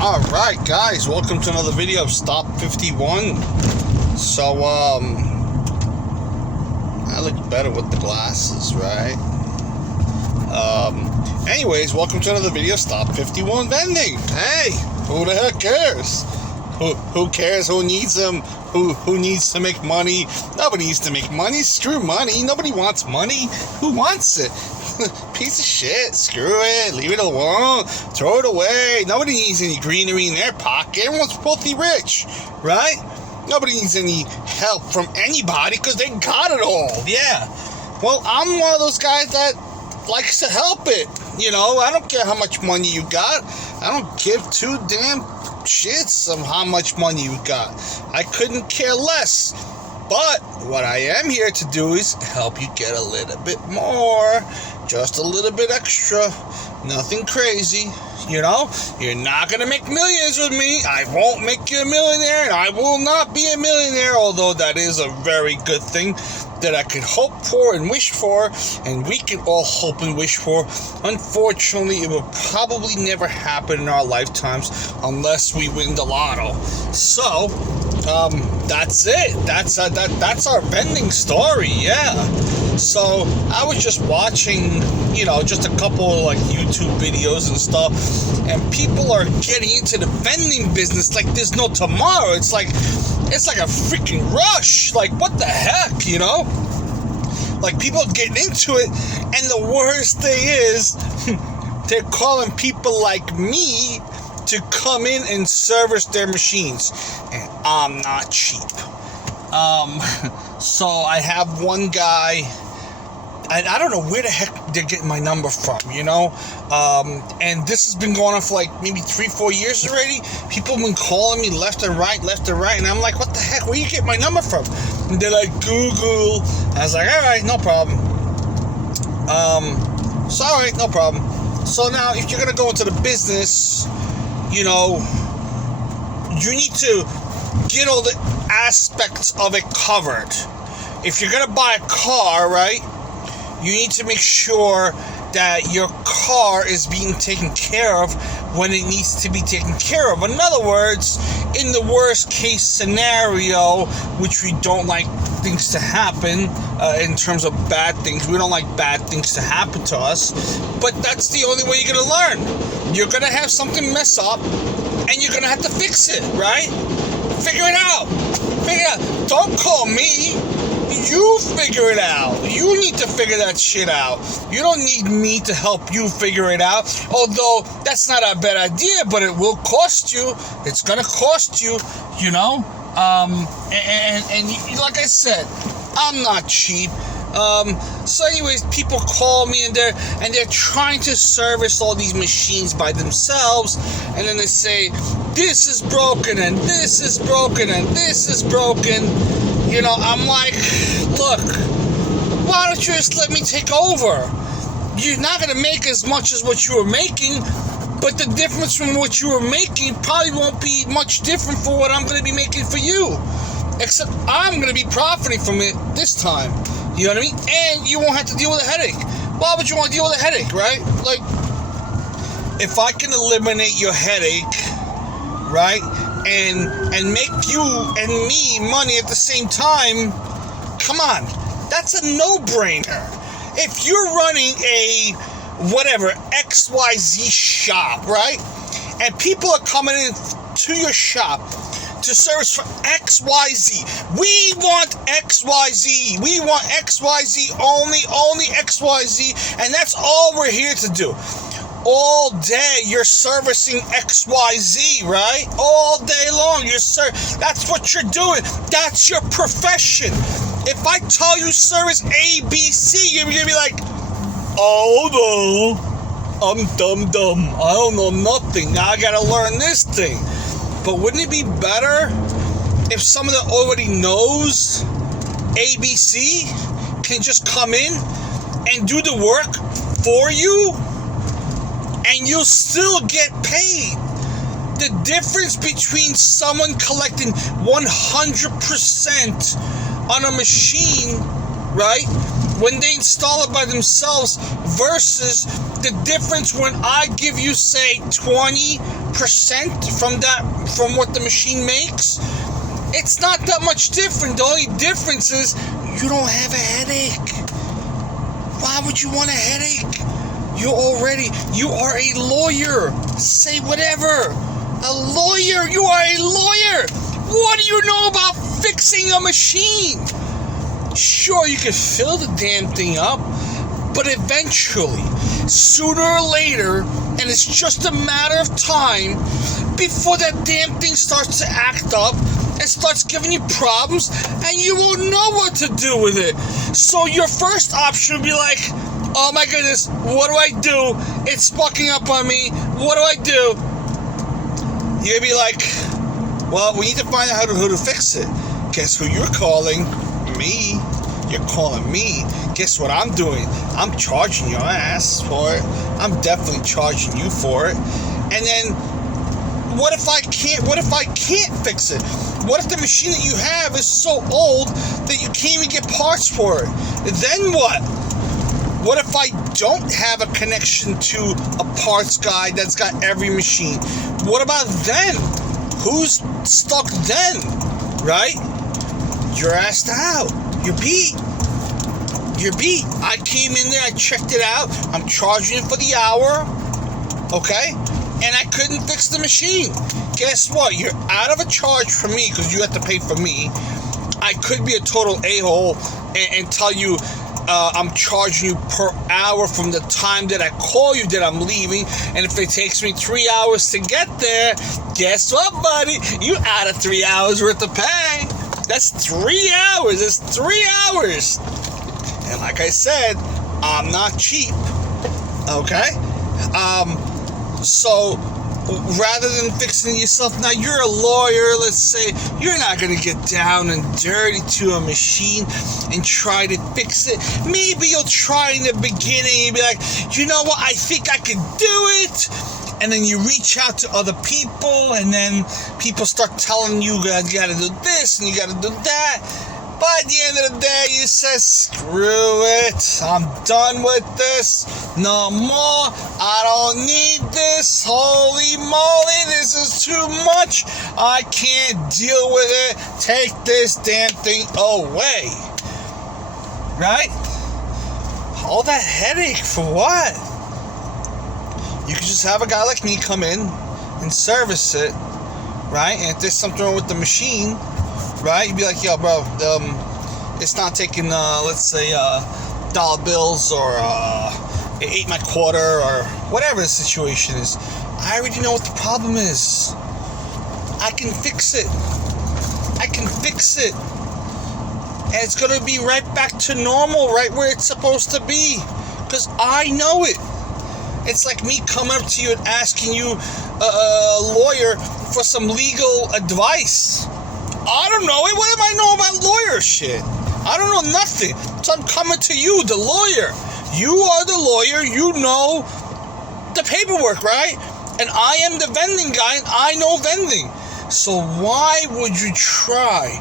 Alright guys, welcome to another video of Stop 51. So, I look better with the glasses, right? Anyways, welcome to another video of Stop 51 Vending. Hey, who the heck cares? Who cares? Who needs them? Who needs to make money? Nobody needs to make money. Screw money. Nobody wants money. Who wants it? Piece of shit. Screw it. Leave it alone. Throw it away. Nobody needs any greenery in their pocket. Everyone's filthy rich, right? Nobody needs any help from anybody because they got it all. Yeah. Well, I'm one of those guys that likes to help it. You know, I don't care how much money you got. I don't give two damn shits of how much money you got. I couldn't care less. But what I am here to do is help you get a little bit more. Just a little bit extra. Nothing crazy. You know, you're not going to make millions with me. I won't make you a millionaire, and I will not be a millionaire, although that is a very good thing that I could hope for and wish for, and we can all hope and wish for. Unfortunately, it will probably never happen in our lifetimes unless we win the lotto. So, that's it. That's our vending story, yeah. So, I was just watching, you know, just a couple of, like, YouTube videos and stuff, and people are getting into the vending business like there's no tomorrow. It's like a freaking rush. Like, what the heck, you know? Like, people are getting into it, and the worst thing is, they're calling people like me to come in and service their machines, and I'm not cheap. So I have one guy, and I don't know where the heck they're getting my number from, you know? And this has been going on for like maybe 3-4 years already. People have been calling me left and right, and I'm like, what the heck? Where you get my number from? And they're like, Google. I was like, all right, no problem. Sorry, no problem. So now, if you're going to go into the business, you know, you need to get all the aspects of it covered. If you're going to buy a car, right, you need to make sure that your car is being taken care of when it needs to be taken care of. In other words, in the worst case scenario, which we don't like things to happen, in terms of bad things, we don't like bad things to happen to us, but that's the only way you're going to learn. You're going to have something mess up, and you're going to have to fix it, right? Figure it out. Don't call me. You figure it out. You need to figure that shit out. You don't need me to help you figure it out. Although, that's not a bad idea, but it will cost you. It's gonna cost you, you know? And like I said, I'm not cheap. So anyways, people call me and they're trying to service all these machines by themselves, and then they say, this is broken, and this is broken, and this is broken. You know, I'm like, look, why don't you just let me take over? You're not going to make as much as what you were making, but the difference from what you were making probably won't be much different for what I'm going to be making for you. Except I'm going to be profiting from it this time. You know what I mean? And you won't have to deal with a headache. Why would you want to deal with a headache, right? Like, if I can eliminate your headache, right, and make you and me money at the same time, come on, that's a no-brainer. If you're running a whatever XYZ shop, right, and people are coming in to your shop to service for XYZ, we want XYZ, we want XYZ only XYZ, and that's all we're here to do. All day you're servicing XYZ, right? All day long that's what you're doing. That's your profession. If I tell you service ABC, you're gonna be like, oh no, I'm dumb. I don't know nothing. Now I gotta learn this thing. But wouldn't it be better if someone that already knows ABC can just come in and do the work for you? And you'll still get paid. The difference between someone collecting 100% on a machine, right, when they install it by themselves versus the difference when I give you, say, 20% from what the machine makes. It's not that much different. The only difference is you don't have a headache. Why would you want a headache? You are a lawyer. Say whatever. A lawyer. You are a lawyer. What do you know about fixing a machine? Sure, you can fill the damn thing up, but eventually, sooner or later, and it's just a matter of time, before that damn thing starts to act up and starts giving you problems, and you won't know what to do with it. So your first option would be like, oh my goodness, what do I do? It's fucking up on me. What do I do? You'd be like, well, we need to find out who to fix it. Guess who you're calling? Me. You're calling me. Guess what I'm doing? I'm charging your ass for it. I'm definitely charging you for it. And then what if I can't fix it? What if the machine that you have is so old that you can't even get parts for it? Then what? What if I don't have a connection to a parts guy that's got every machine? What about then? Who's stuck then? Right? You're asked out. You're beat. You're beat. I came in there, I checked it out. I'm charging it for the hour. Okay? And I couldn't fix the machine. Guess what? You're out of a charge for me because you have to pay for me. I could be a total a-hole and tell you I'm charging you per hour from the time that I call you that I'm leaving. And if it takes me 3 hours to get there, guess what, buddy? You out of 3 hours worth of pay. That's 3 hours. That's 3 hours. And like I said, I'm not cheap. Okay? So rather than fixing it yourself, now you're a lawyer, let's say, you're not going to get down and dirty to a machine and try to fix it. Maybe you'll try in the beginning and be like, you know what, I think I can do it. And then you reach out to other people, and then people start telling you, you got to do this and you got to do that. By the end of the day, you say, screw it. I'm done with this. No more. I don't need this. Holy moly, this is too much. I can't deal with it. Take this damn thing away. Right? All that headache for what? You could just have a guy like me come in and service it, right? And if there's something wrong with the machine, right, you'd be like, yo, bro, it's not taking, let's say, dollar bills, or it ate my quarter, or whatever the situation is. I already know what the problem is. I can fix it. I can fix it. And it's going to be right back to normal, right where it's supposed to be. Because I know it. It's like me coming up to you and asking you, a lawyer, for some legal advice. I don't know it. What do I know about lawyer shit? I don't know nothing. So I'm coming to you, the lawyer. You are the lawyer. You know the paperwork, right? And I am the vending guy, and I know vending. So why would you try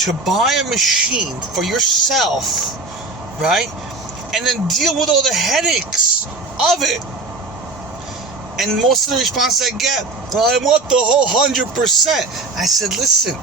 to buy a machine for yourself, right? And then deal with all the headaches of it? And most of the response I get, well, I want the whole 100%. I said, listen,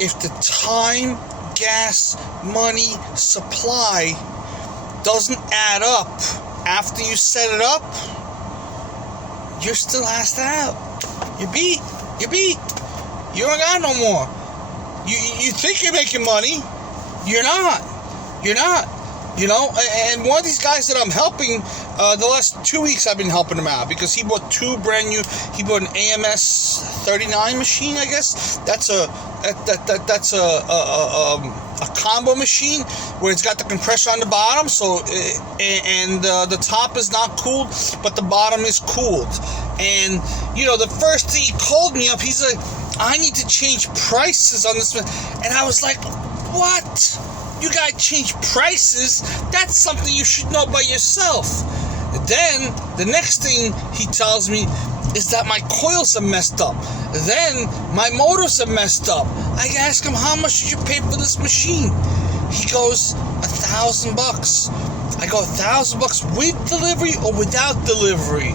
if the time, gas, money, supply doesn't add up after you set it up, you're still asked out. You're beat. You're beat. You don't got no more. You think you're making money. You're not. You're not. You know, and one of these guys that I'm helping, the last 2 weeks I've been helping him out because he bought he bought an AMS 39 machine, I guess. That's a combo machine where it's got the compressor on the bottom, so the top is not cooled, but the bottom is cooled. And you know, the first thing he called me up, he's like, I need to change prices on this one. And I was like, what? You gotta change prices? That's something you should know by yourself. Then, the next thing he tells me is that my coils are messed up. Then, my motors are messed up. I ask him, how much did you pay for this machine? He goes, $1,000. I go, $1,000 with delivery or without delivery?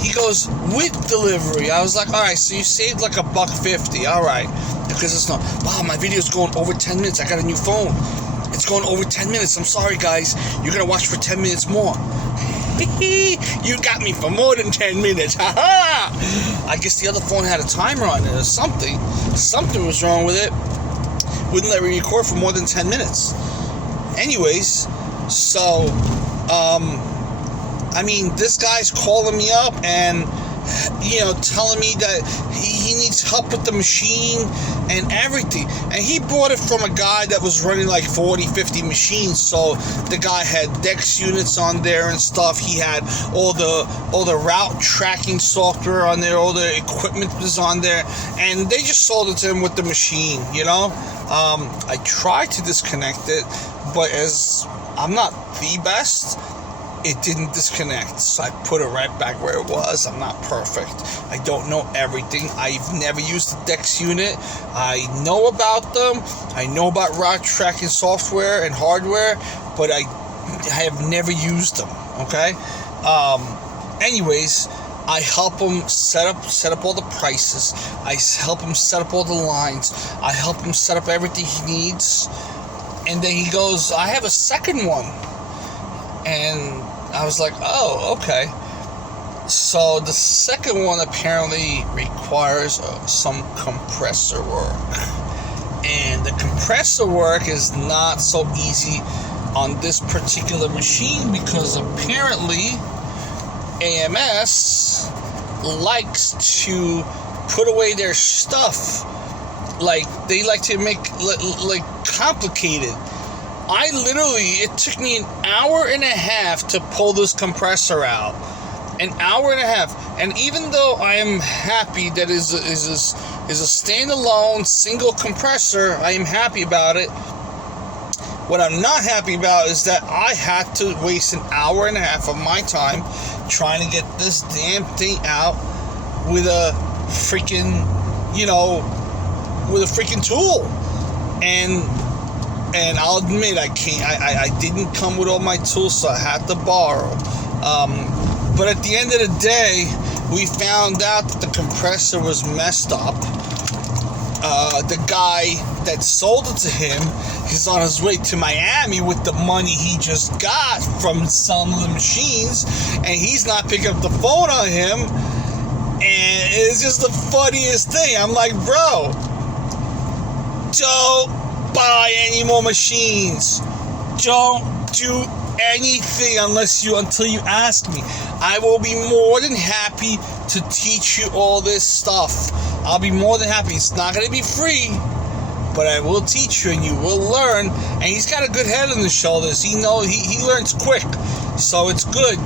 He goes, with delivery. I was like, all right, so you saved like $1.50. All right, because it's not. Wow, my video's going over 10 minutes. I got a new phone. It's going over 10 minutes. I'm sorry, guys. You're gonna watch for 10 minutes more. You got me for more than 10 minutes. I guess the other phone had a timer on it or something. Something was wrong with it. Wouldn't let me record for more than 10 minutes. Anyways, so, I mean, this guy's calling me up and, telling me that he needs help with the machine and everything. And he bought it from a guy that was running like 40, 50 machines. So the guy had DEX units on there and stuff. He had all the route tracking software on there. All the equipment was on there. And they just sold it to him with the machine, I tried to disconnect it, but as I'm not the best, it didn't disconnect, so I put it right back where it was. I'm not perfect. I don't know everything. I've never used the DEX unit. I know about them. I know about route tracking software and hardware, but I have never used them, okay? Anyways, I help him set up all the prices. I help him set up all the lines. I help him set up everything he needs. And then he goes, I have a second one. And I was like, oh, okay. So the second one apparently requires some compressor work. And the compressor work is not so easy on this particular machine because apparently AMS likes to put away their stuff. Like, they like to make, like, complicated. It took me an hour and a half to pull this compressor out. An hour and a half. And even though I am happy that is a standalone single compressor, I am happy about it. What I'm not happy about is that I had to waste an hour and a half of my time trying to get this damn thing out with a freaking, with a freaking tool. And I'll admit, I didn't come with all my tools, so I had to borrow. But at the end of the day, we found out that the compressor was messed up. The guy that sold it to him is on his way to Miami with the money he just got from selling the machines, and he's not picking up the phone on him. And it's just the funniest thing. I'm like, bro, don't buy any more machines. Don't do anything until you ask me. I will be more than happy to teach you all this stuff. I'll be more than happy. It's not going to be free, but I will teach you and you will learn. And he's got a good head on his shoulders. He learns quick, so it's good.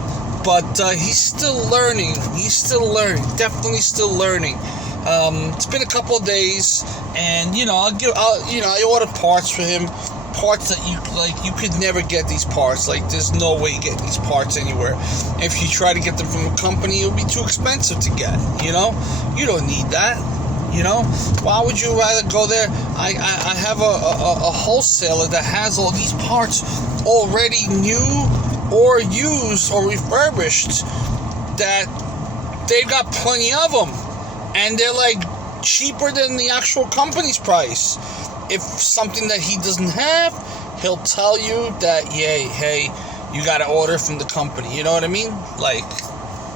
But he's still learning. Definitely still learning. It's been a couple of days, and I order parts for him, parts that you could never get these parts. Like, there's no way you get these parts anywhere. If you try to get them from a company, it would be too expensive to get. You don't need that. Why would you rather go there? I have a wholesaler that has all these parts already new or used or refurbished, that they've got plenty of them. And they're like cheaper than the actual company's price. If something that he doesn't have, he'll tell you that, hey, you gotta order from the company. You know what I mean? Like,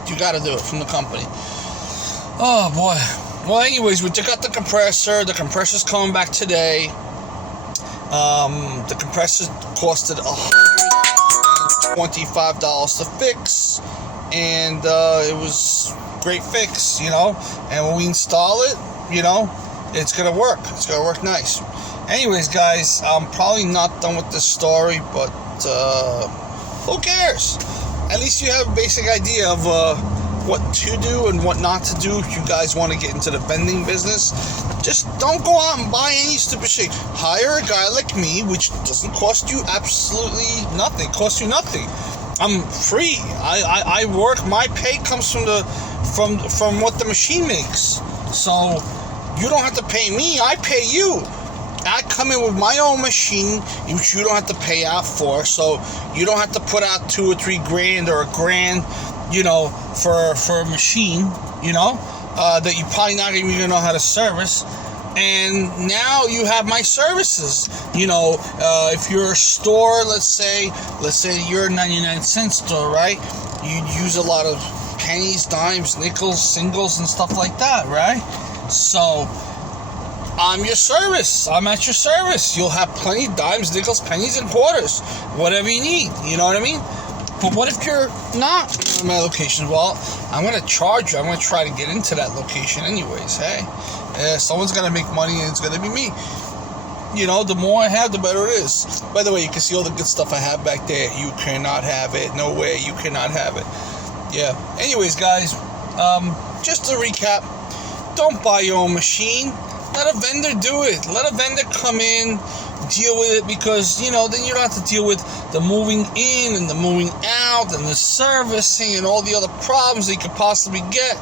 you gotta do it from the company. Oh boy. Well, anyways, we took out the compressor. The compressor's coming back today. The compressor costed $125 to fix, and it was great fix, and when we install it, it's gonna work. It's gonna work nice. Anyways, guys, I'm probably not done with this story, but who cares? At least you have a basic idea of what to do and what not to do if you guys want to get into the vending business. Just don't go out and buy any stupid shit. Hire a guy like me, which doesn't cost you absolutely nothing. It costs you nothing. I'm free. I work. My pay comes from what the machine makes. So you don't have to pay me. I pay you. I come in with my own machine, which you don't have to pay out for, so you don't have to put out $2 or $3 grand or $1,000, for a machine, that you probably not even gonna know how to service. And now you have my services. If you're a store, let's say you're a 99-cent store, right? You use a lot of pennies, dimes, nickels, singles, and stuff like that, right? So I'm your service. I'm at your service. You'll have plenty of dimes, nickels, pennies, and quarters, whatever you need. You know what I mean? But what if you're not in my location? Well, I'm going to charge you. I'm going to try to get into that location anyways. Hey, someone's going to make money, and it's going to be me. The more I have, the better it is. By the way, you can see all the good stuff I have back there. You cannot have it. No way. You cannot have it. Yeah. Anyways, guys, just to recap, don't buy your own machine. Let a vendor do it. Let a vendor come in, deal with it, because, then you don't have to deal with the moving in and the moving out and the servicing and all the other problems that you could possibly get,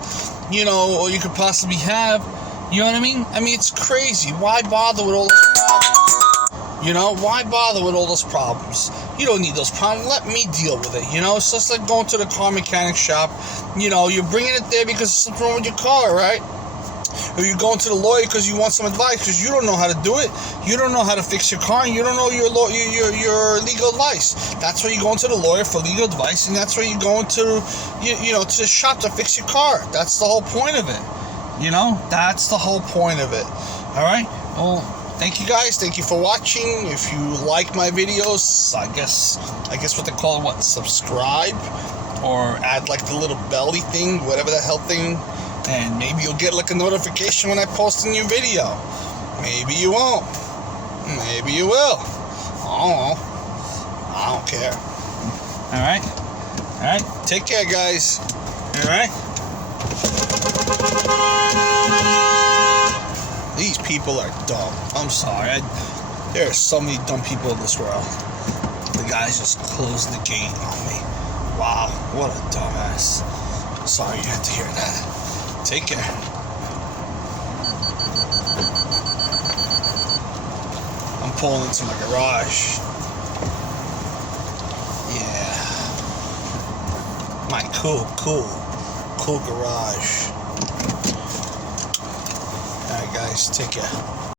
or you could possibly have. You know what I mean? I mean, it's crazy. Why bother with all those problems? Why bother with all those problems? You don't need those problems. Let me deal with it. It's just like going to the car mechanic shop. You're bringing it there because there's something wrong with your car, right? Or you're going to the lawyer because you want some advice because you don't know how to do it. You don't know how to fix your car, and you don't know your legal advice. That's why you're going to the lawyer for legal advice, and that's why you're going to to the shop to fix your car. That's the whole point of it. That's the whole point of it. All right. Well, thank you guys. Thank you for watching. If you like my videos, I guess what they call it, subscribe, or add like the little belly thing, whatever the hell thing. And maybe you'll get like a notification when I post a new video. Maybe you won't. Maybe you will. I don't know. I don't care. Alright? Alright? Take care, guys. Alright? These people are dumb. I'm sorry. There are so many dumb people in this world. The guys just closed the gate on me. Wow. What a dumbass. Sorry you had to hear that. Take care. I'm pulling into my garage. Yeah. My cool garage. Alright guys, take care.